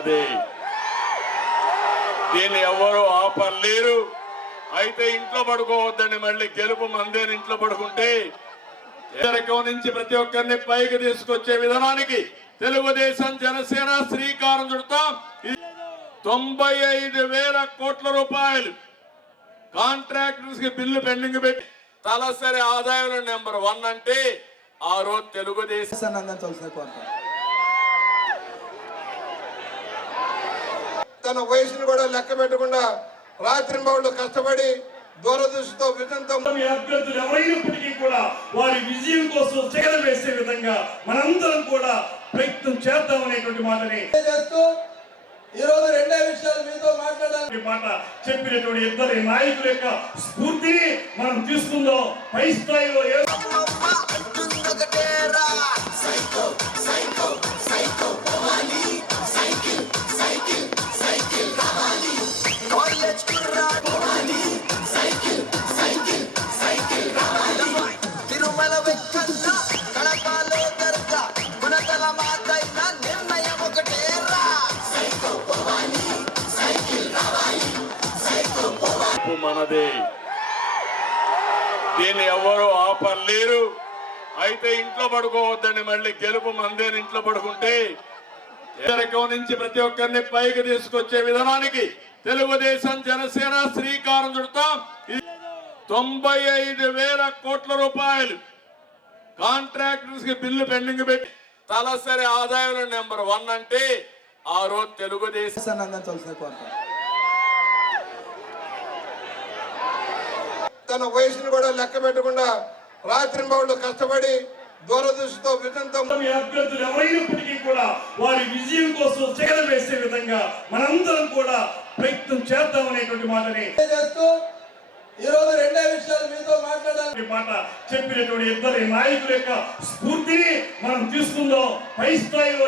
మనదే. దీన్ని ఎవరు ఆపలేరు. అయితే ఇంట్లో పడుకోవద్దండి. మళ్ళీ గెలుపు మందేని ఇంట్లో పడుకుంటే పేదరికం నుంచి ప్రతి ఒక్కరిని పైకి తీసుకొచ్చే విధానానికి తెలుగుదేశం జనసేన శ్రీకారం చుడతాం. 95,000 కోట్ల రూపాయలు కాంట్రాక్టర్స్ కి బిల్లు పెండింగ్ పెట్టి తలసరి ఆదాయంలో నెంబర్ 1 అంటే ఆ రోజు తెలుగుదేశం తన వయసును కూడా లెక్క పెట్టకుండా రాత్రింబవళ్ళు కష్టపడి దూరదృష్టితో విజయంతో అభ్యర్థులు ఎవరైనప్పటికీ కూడా వారి విజయం కోసం చెగల వేసే విధంగా మనందరం కూడా ప్రయత్నం చేద్దామనేటువంటి మాటని చేస్తూ ఈ రోజు రెండే విషయాలు మీతో మాట్లాడాలి. మాట చెప్పినటువంటి ఇద్దరు నాయకుల యొక్క స్ఫూర్తిని మనం తీసుకుందాం. పై స్థాయిలో మనదే. దీన్ని ఎవరు ఆపలేరు. అయితే ఇంట్లో పడుకోవద్దండి. మళ్ళీ గెలుపు మందేని ఇంట్లో పడుకుంటే పేదరికం నుంచి ప్రతి ఒక్కరిని పైకి తీసుకొచ్చే విధానానికి తెలుగుదేశం జనసేన శ్రీకారం చుడతాం. 95,000 కోట్ల రూపాయలు కాంట్రాక్టర్స్ కి బిల్లు పెండింగ్ పెట్టి తలసరి ఆదాయంలో నెంబర్ 1 అంటే ఆ రోజు తెలుగుదేశం తన వయసును కూడా లెక్క పెట్టకుండా రాత్రింబవళ్ళు కష్టపడి దూరదృష్టితో విజయంతో అభ్యర్థులు ఎవరైనప్పటికీ కూడా వారి విజయం కోసం చెగల వేసే విధంగా మనందరం కూడా ప్రయత్నం చేద్దామనేటువంటి మాటని చేస్తూ ఈ రోజు రెండే విషయాలు మీతో మాట్లాడాలి. మాట చెప్పినటువంటి ఇద్దరు నాయకుల యొక్క స్ఫూర్తిని మనం తీసుకుందాం. పై స్థాయిలో